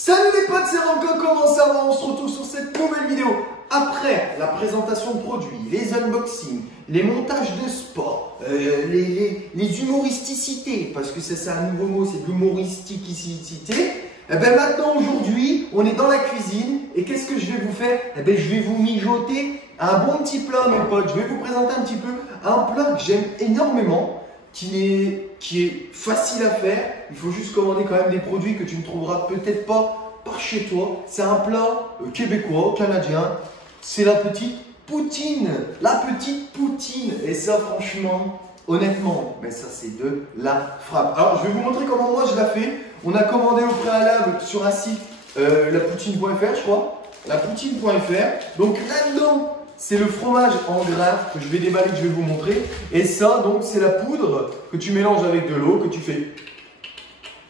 Salut les potes, c'est Ranko, comment ça va? On se retrouve sur cette nouvelle vidéo. Après la présentation de produits, les unboxings, les montages de sport, les humoristicités, parce que c'est un nouveau mot, c'est de l'humoristicité. Et bien maintenant, aujourd'hui, on est dans la cuisine et qu'est-ce que je vais vous faire? Eh bien, je vais vous mijoter un bon petit plat, mes potes. Je vais vous présenter un petit peu un plat que j'aime énormément, qui est facile à faire. Il faut juste commander quand même des produits que tu ne trouveras peut-être pas par chez toi. C'est un plat québécois, canadien. C'est la petite poutine. La petite poutine. Et ça, franchement, honnêtement, mais ça c'est de la frappe. Alors, je vais vous montrer comment moi je la fais. On a commandé au préalable sur un site, lapoutine.fr, je crois. Lapoutine.fr. Donc là-dedans, c'est le fromage en grains que je vais déballer, que je vais vous montrer. Et ça, donc, c'est la poudre que tu mélanges avec de l'eau, que tu fais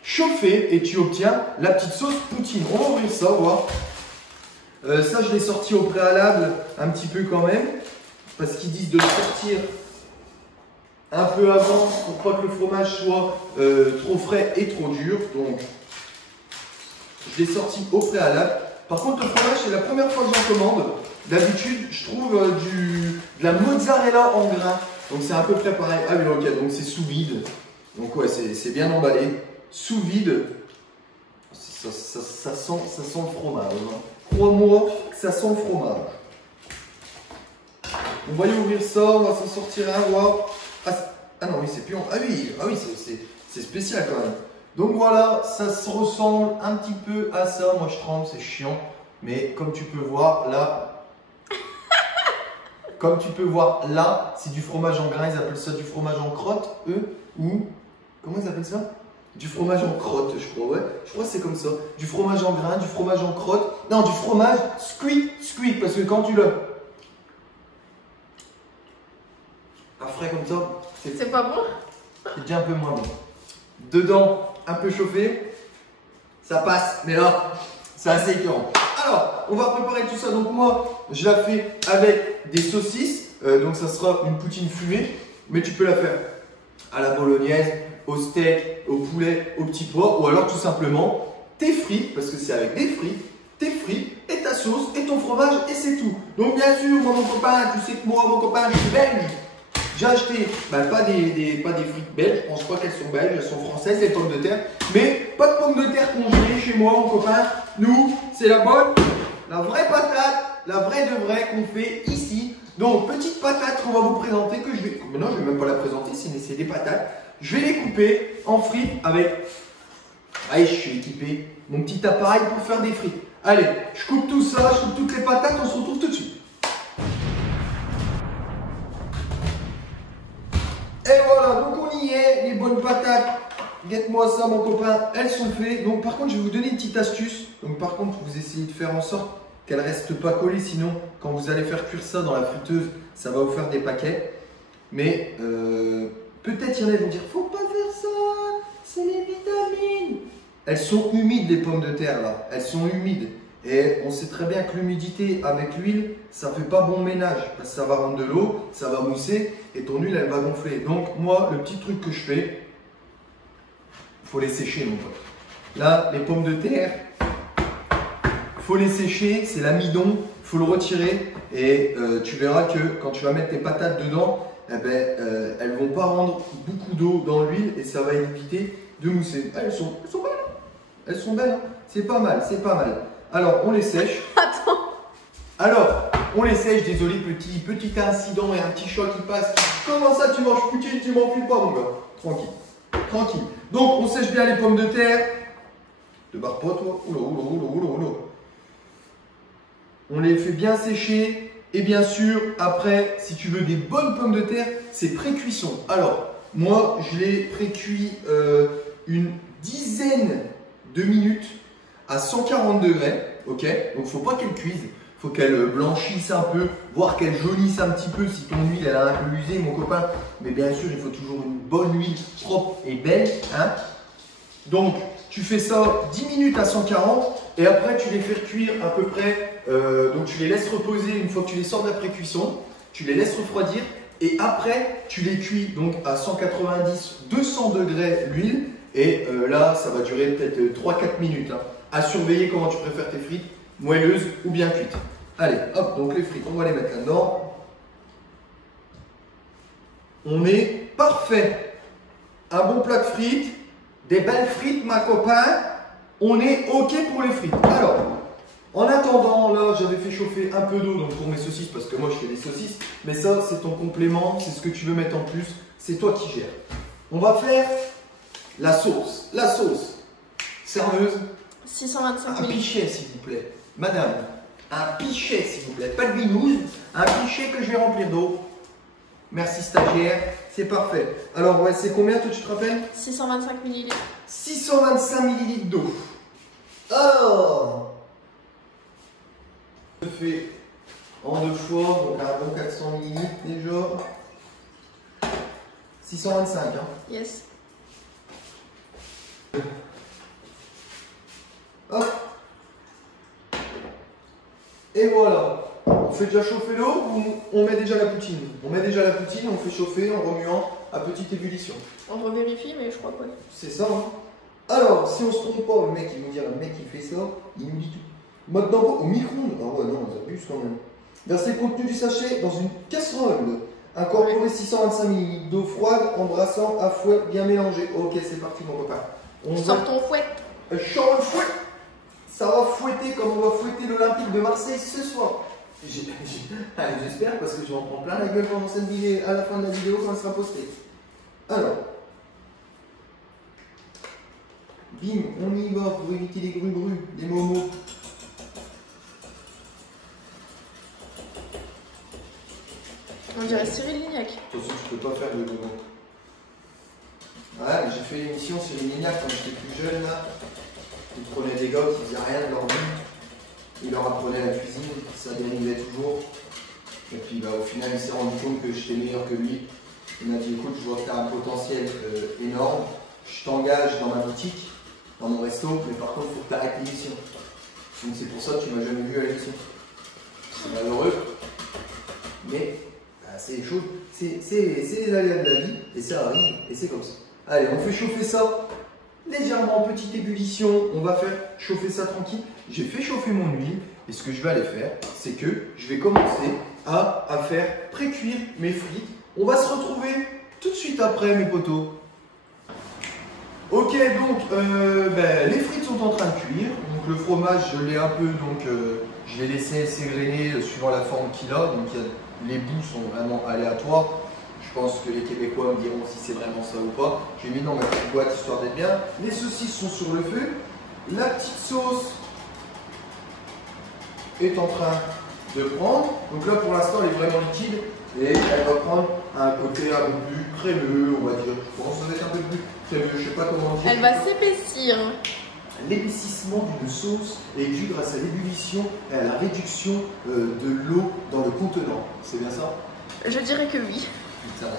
chauffer et tu obtiens la petite sauce poutine. On va ouvrir ça, on va voir. Ça, je l'ai sorti au préalable un petit peu quand même, parce qu'ils disent de le sortir un peu avant pour pas que le fromage soit trop frais et trop dur. Donc, je l'ai sorti au préalable. Par contre, le fromage, c'est la première fois que j'en commande. D'habitude, je trouve de la mozzarella en grains. Donc, c'est à peu près pareil. Ah oui, ok, donc c'est sous vide. Donc, ouais, c'est bien emballé. Sous vide. Ça sent le fromage. Hein. Crois-moi, ça sent le fromage. On va y ouvrir ça, on va s'en sortir un. Wow. Ah non, oui, c'est plus. Ah oui, c'est spécial quand même. Donc voilà, ça se ressemble un petit peu à ça. Moi, je tremble, c'est chiant. Mais comme tu peux voir là. Comme tu peux voir là, c'est du fromage en grains, ils appellent ça du fromage en crotte, eux, ou comment ils appellent ça? Du fromage en crotte, je crois, ouais. Je crois que c'est comme ça. Du fromage en grains, du fromage en crotte. Non, du fromage squeak, parce que quand tu le... À frais comme ça, c'est pas bon? C'est déjà un peu moins bon. Dedans, un peu chauffé, ça passe, mais là, c'est assez écœurant. Alors, on va préparer tout ça. Donc moi, je la fais avec des saucisses. Donc ça sera une poutine fumée. Mais tu peux la faire à la bolognaise, au steak, au poulet, au petit pois. Ou alors tout simplement tes frites, parce que c'est avec des frites, tes frites et ta sauce et ton fromage et c'est tout. Donc bien sûr, moi mon copain, tu sais que moi, mon copain, je suis belge. J'ai acheté, pas des frites belges, je pense pas qu'elles sont belges, elles sont françaises, les pommes de terre. Mais pas de pommes de terre congelées chez moi, mon copain. Nous, c'est la bonne, la vraie patate, la vraie de vraie qu'on fait ici. Donc, petite patate qu'on va vous présenter, que je vais... Mais non, je vais même pas la présenter, c'est des patates. Je vais les couper en frites avec... Allez, je suis équipé, mon petit appareil pour faire des frites. Allez, je coupe tout ça, je coupe toutes les patates, on se retrouve tout de suite. Et voilà, donc on y est, les bonnes patates. Guette-moi ça, mon copain, elles sont faites. Donc par contre, je vais vous donner une petite astuce. Donc par contre, vous essayez de faire en sorte qu'elles ne restent pas collées. Sinon, quand vous allez faire cuire ça dans la friteuse, ça va vous faire des paquets. Mais peut-être il y en a qui vont dire, faut pas faire ça, c'est les vitamines. Elles sont humides, les pommes de terre là. Elles sont humides. Et on sait très bien que l'humidité avec l'huile, ça ne fait pas bon ménage. Parce que ça va rendre de l'eau, ça va mousser et ton huile, elle va gonfler. Donc moi, le petit truc que je fais, il faut les sécher mon pote. Là, les pommes de terre, il faut les sécher, c'est l'amidon, il faut le retirer. Et tu verras que quand tu vas mettre tes patates dedans, eh ben, elles ne vont pas rendre beaucoup d'eau dans l'huile et ça va éviter de mousser. Ah, elles sont belles, hein. Elles sont belles, hein. C'est pas mal, c'est pas mal. Alors, on les sèche. Attends. Alors, on les sèche. Désolé, petit incident et un petit choix qui passe. Comment ça, tu manges poutine, tu m'enfiles pas, mon gars? Tranquille. Tranquille. Donc, on sèche bien les pommes de terre. Te barre pas, toi. Oula. On les fait bien sécher. Et bien sûr, après, si tu veux des bonnes pommes de terre, c'est pré-cuisson. Alors, moi, je les pré-cuis une dizaine de minutes à 140 degrés, ok? Donc, il ne faut pas qu'elle cuise, il faut qu'elle blanchisse un peu, voire qu'elle jaunisse un petit peu si ton huile elle a un peu usé, mon copain. Mais bien sûr, il faut toujours une bonne huile propre et belle, hein? Donc, tu fais ça 10 minutes à 140 et après, tu les fais cuire à peu près, donc tu les laisses reposer une fois que tu les sors de la pré-cuisson, tu les laisses refroidir et après, tu les cuis donc à 190-200 degrés l'huile et là, ça va durer peut-être 3-4 minutes, hein. à surveiller comment tu préfères tes frites, moelleuses ou bien cuites. Allez, hop, donc les frites, on va les mettre là-dedans. On est parfait. Un bon plat de frites, des belles frites, ma copain. On est OK pour les frites. Alors, en attendant, là, j'avais fait chauffer un peu d'eau pour mes saucisses, parce que moi, je fais des saucisses. Mais ça, c'est ton complément, c'est ce que tu veux mettre en plus. C'est toi qui gères. On va faire la sauce. La sauce. Serveuse. 625 Un ml. pichet, s'il vous plaît. Madame, un pichet, s'il vous plaît. Pas de binouze. Un pichet que je vais remplir d'eau. Merci, stagiaire. C'est parfait. Alors, ouais, c'est combien, toi, tu te rappelles? 625 ml. 625 ml d'eau. Alors, je fais en 2 fois, donc un bon 400 ml déjà. 625, hein. Yes. Hop. Et voilà. On fait déjà chauffer l'eau ou on met déjà la poutine? On met déjà la poutine, on fait chauffer en remuant à petite ébullition. On revérifie, mais je crois pas. C'est ça, hein. Alors, si on se trompe pas, le mec il nous dit, le mec qui fait ça, il nous dit tout. Maintenant, au micro-ondes. Ah ouais, non, on abuse quand même. Verser le contenu du sachet dans une casserole. Incorporer 625 ml d'eau froide en brassant à fouet bien mélangé. Ok, c'est parti, mon copain. On Sors ton fouet. Sors le fouet. Ça va fouetter comme on va fouetter l'Olympique de Marseille ce soir. Allez, j'espère, parce que je vais en prendre plein la gueule pendant cette vidéo, à la fin de la vidéo quand elle sera postée. Alors, bim, on y va pour éviter les grues-grues, les momos. On dirait Cyril Lignac. De toute façon, tu peux pas faire de momos. Ouais, j'ai fait l'émission sur les Lignac quand j'étais plus jeune là. Ils prenaient des gars qui faisaient rien de leur vie. Il leur apprenait la cuisine, ça dérivait toujours. Et puis au final, il s'est rendu compte que j'étais meilleur que lui. Il m'a dit, écoute, je vois que tu as un potentiel énorme. Je t'engage dans ma boutique, dans mon resto, mais par contre, il faut que tu arrêtes l'émission. Donc c'est pour ça que tu m'as jamais vu à l'émission. C'est malheureux. Mais c'est les choses, c'est les aléas de la vie, et ça arrive, et c'est comme ça. Allez, on fait chauffer ça légèrement en petite ébullition. On va faire chauffer ça tranquille. J'ai fait chauffer mon huile et ce que je vais aller faire, c'est que je vais commencer à faire pré-cuire mes frites. On va se retrouver tout de suite après, mes potos. Ok, donc les frites sont en train de cuire. Donc le fromage, je l'ai un peu, donc je l'ai laissé s'égrener suivant la forme qu'il a. Donc les bouts sont vraiment aléatoires. Je pense que les Québécois me diront si c'est vraiment ça ou pas. J'ai mis dans ma petite boîte histoire d'être bien. Les saucisses sont sur le feu. La petite sauce est en train de prendre. Donc là, pour l'instant, elle est vraiment liquide. Et elle va prendre un côté un peu plus crémeux, on va dire. Je pense que ça va être un peu plus crémeux. Je ne sais pas comment dire. Elle va s'épaissir. L'épaississement d'une sauce est dû grâce à l'ébullition et à la réduction de l'eau dans le contenant. C'est bien ça? Je dirais que oui.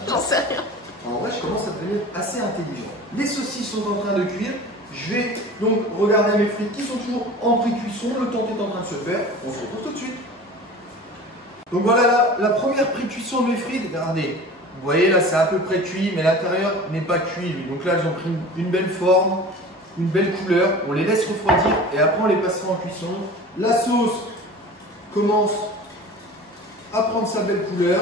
J'en sais rien. En vrai, je commence à devenir assez intelligent. Les saucisses sont en train de cuire. Je vais donc regarder mes frites qui sont toujours en pré-cuisson. Le temps est en train de se faire. On se retrouve tout de suite. Donc voilà la première pré-cuisson de mes frites. Regardez, vous voyez là, c'est à peu près cuit, mais l'intérieur n'est pas cuit. Donc là, elles ont pris une belle forme, une belle couleur. On les laisse refroidir et après, on les passera en cuisson. La sauce commence à prendre sa belle couleur.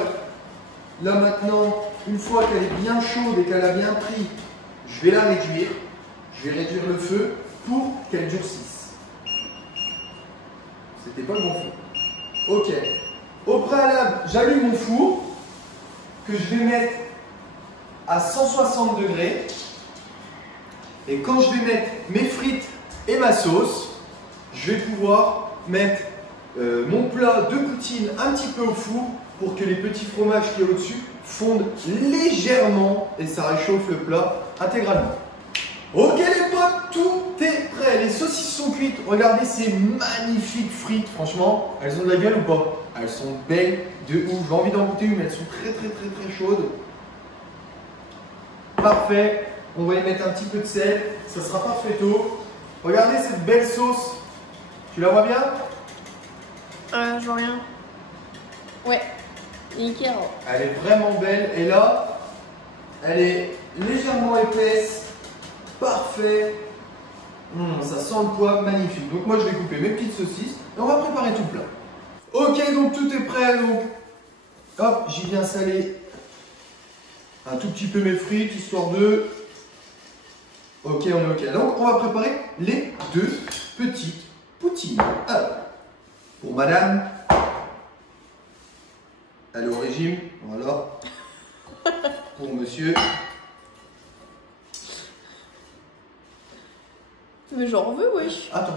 Là maintenant, une fois qu'elle est bien chaude et qu'elle a bien pris, je vais la réduire. Je vais réduire le feu pour qu'elle durcisse. C'était pas le bon feu. Ok. Au préalable, j'allume mon four que je vais mettre à 160 degrés. Et quand je vais mettre mes frites et ma sauce, je vais pouvoir mettre mon plat de poutine un petit peu au four pour que les petits fromages qui est au-dessus fondent légèrement et ça réchauffe le plat intégralement. Ok les potes, tout est prêt. Les saucisses sont cuites. Regardez ces magnifiques frites. Franchement, elles ont de la gueule ou pas? Elles sont belles de ouf. J'ai envie d'en goûter une, mais elles sont très chaudes. Parfait. On va y mettre un petit peu de sel. Ça sera parfaito. Regardez cette belle sauce. Tu la vois bien? Je vois rien. Ouais. Nickel. Elle est vraiment belle. Et là, elle est légèrement épaisse. Parfait. Ça sent le poivre, magnifique. Donc moi je vais couper mes petites saucisses et on va préparer tout le plat. Ok, donc tout est prêt. Donc hop, j'y viens saler un tout petit peu mes frites, histoire de... Ok, on est ok. Donc on va préparer les 2 petites poutines. Alors, pour madame, elle est au régime, voilà. Pour monsieur... Mais j'en veux, wesh. Attends.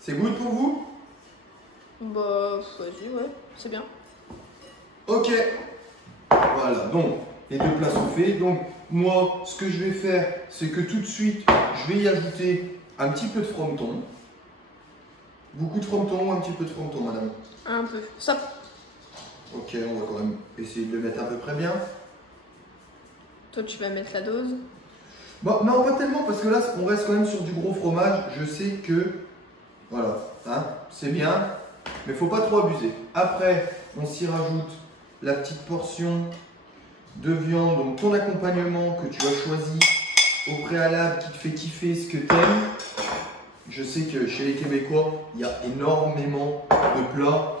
C'est good pour vous? Bah, vas-y, ouais, c'est bien. Ok. Voilà, donc les 2 plats sont faits. Donc moi, ce que je vais faire, c'est que tout de suite, je vais y ajouter un petit peu de frometon. Beaucoup de frometon ou un petit peu de frometon, madame? Un peu. Ça. Ok, on va quand même essayer de le mettre à peu près bien. Toi, tu vas mettre la dose. Bon, non, pas tellement, parce que là, on reste quand même sur du gros fromage. Je sais que, voilà, hein, c'est bien, mais il ne faut pas trop abuser. Après, on s'y rajoute la petite portion de viande, donc ton accompagnement que tu as choisi au préalable, qui te fait kiffer ce que tu aimes. Je sais que chez les Québécois, il y a énormément de plats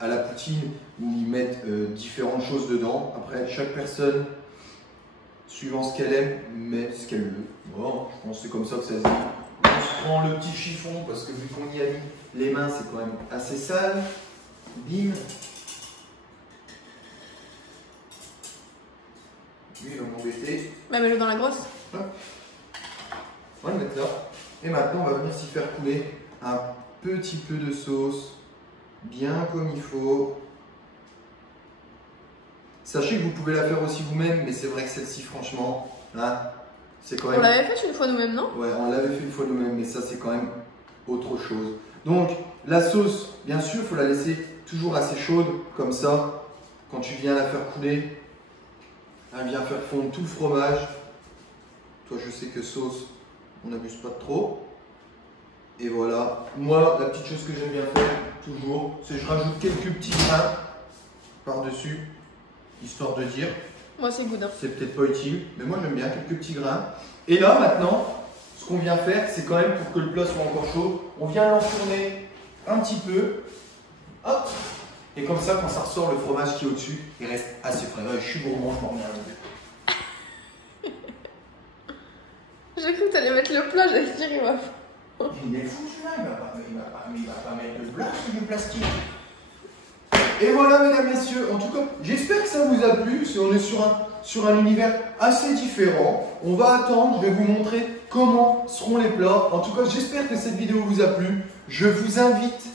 à la poutine où ils mettent différentes choses dedans. Après, chaque personne, suivant ce qu'elle aime, met ce qu'elle veut. Bon, je pense que c'est comme ça que ça se dit. On se prend le petit chiffon parce que vu qu'on y a mis les mains, c'est quand même assez sale. Bim. Lui, il va m'embêter. Bah, mets-le dans la grosse. On va le mettre là. Et maintenant, on va venir s'y faire couler un petit peu de sauce, bien comme il faut. Sachez que vous pouvez la faire aussi vous-même, mais c'est vrai que celle-ci, franchement, hein, c'est quand même... On l'avait fait une fois nous-mêmes, non? Ouais, on l'avait fait une fois nous-mêmes, mais ça, c'est quand même autre chose. Donc, la sauce, bien sûr, il faut la laisser toujours assez chaude, comme ça. Quand tu viens la faire couler, elle vient faire fondre tout le fromage. Toi, je sais que sauce, on n'abuse pas de trop. Et voilà. Moi, la petite chose que j'aime bien faire, toujours, c'est que je rajoute quelques petits grains par-dessus. Histoire de dire, Moi, c'est good. Hein. c'est peut-être pas utile, mais moi j'aime bien quelques petits grains. Et là maintenant, ce qu'on vient faire, c'est quand même pour que le plat soit encore chaud, on vient l'enfourner un petit peu. Hop. Et comme ça, quand ça ressort, le fromage qui est au-dessus, il reste assez frais. Ouais, je suis gourmand, je m'en reviens. J'ai cru que t'allais mettre le plat, j'allais te dire, il va. Il est fou celui-là, il va pas mettre de plat sur du plastique. Et voilà, mesdames, messieurs, en tout cas, j'espère que ça vous a plu. On est sur un univers assez différent. On va attendre, je vais vous montrer comment seront les plats. En tout cas, j'espère que cette vidéo vous a plu. Je vous invite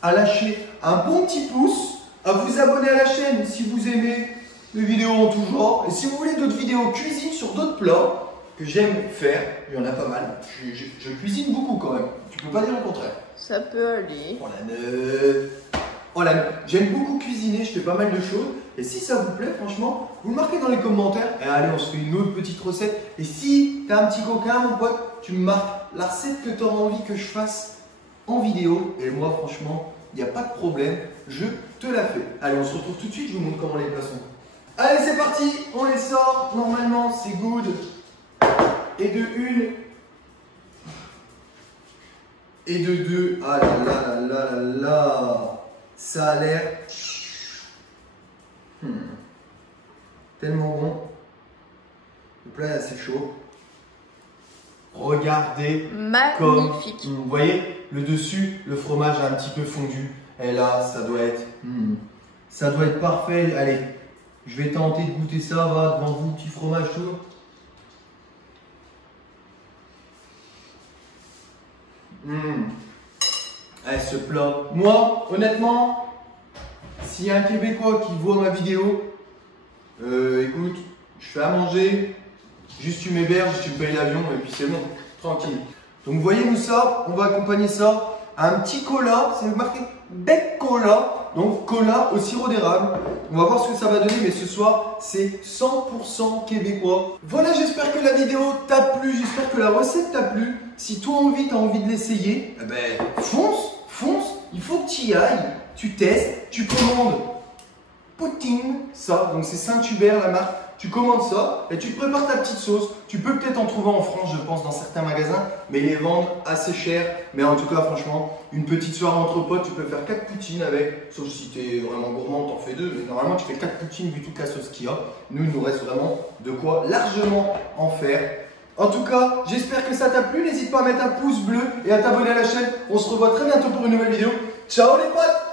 à lâcher un bon petit pouce, à vous abonner à la chaîne si vous aimez les vidéos en tout genre. Et si vous voulez d'autres vidéos cuisine sur d'autres plats que j'aime faire, il y en a pas mal. Je cuisine beaucoup quand même. Tu peux pas dire le contraire. Ça peut aller. Oh la neuf. Voilà, j'aime beaucoup cuisiner, je fais pas mal de choses. Et si ça vous plaît, franchement, vous le marquez dans les commentaires. Et allez, on se fait une autre petite recette. Et si tu as un petit coquin, mon pote, tu me marques la recette que tu auras envie que je fasse en vidéo. Et moi, franchement, il n'y a pas de problème, je te la fais. Allez, on se retrouve tout de suite, je vous montre comment les plats sont. Allez, c'est parti, on les sort. Normalement, c'est good. Et de une. Et de deux. Ah là là là là là là. Ça a l'air tellement bon. Le plat est assez chaud. Regardez comme, magnifique. Vous voyez, le dessus, le fromage a un petit peu fondu. Et là, ça doit être parfait. Allez, je vais tenter de goûter ça, va, devant vous, petit fromage chaud. Allez, ce plat. Moi, honnêtement, s'il y a un Québécois qui voit ma vidéo, écoute, je fais à manger, juste tu m'héberges, tu me payes l'avion et puis c'est bon, tranquille. Donc vous voyez, nous ça, on va accompagner ça à un petit cola, c'est marqué Bec Cola, donc cola au sirop d'érable. On va voir ce que ça va donner, mais ce soir, c'est 100% québécois. Voilà, j'espère que la vidéo t'a plu, j'espère que la recette t'a plu. Si toi t'as envie de l'essayer, eh ben, fonce, il faut que tu y ailles, tu testes, tu commandes poutine, ça, donc c'est Saint-Hubert la marque, tu commandes ça et tu te prépares ta petite sauce. Tu peux peut-être en trouver en France, je pense, dans certains magasins, mais ils les vendent assez cher. Mais en tout cas, franchement, une petite soirée entre potes, tu peux faire 4 poutines avec, sauf si tu es vraiment gourmand, t'en fais 2, mais normalement tu fais 4 poutines vu toute la sauce qu'il y a. Nous, il nous reste vraiment de quoi largement en faire. En tout cas, j'espère que ça t'a plu. N'hésite pas à mettre un pouce bleu et à t'abonner à la chaîne. On se revoit très bientôt pour une nouvelle vidéo. Ciao les potes!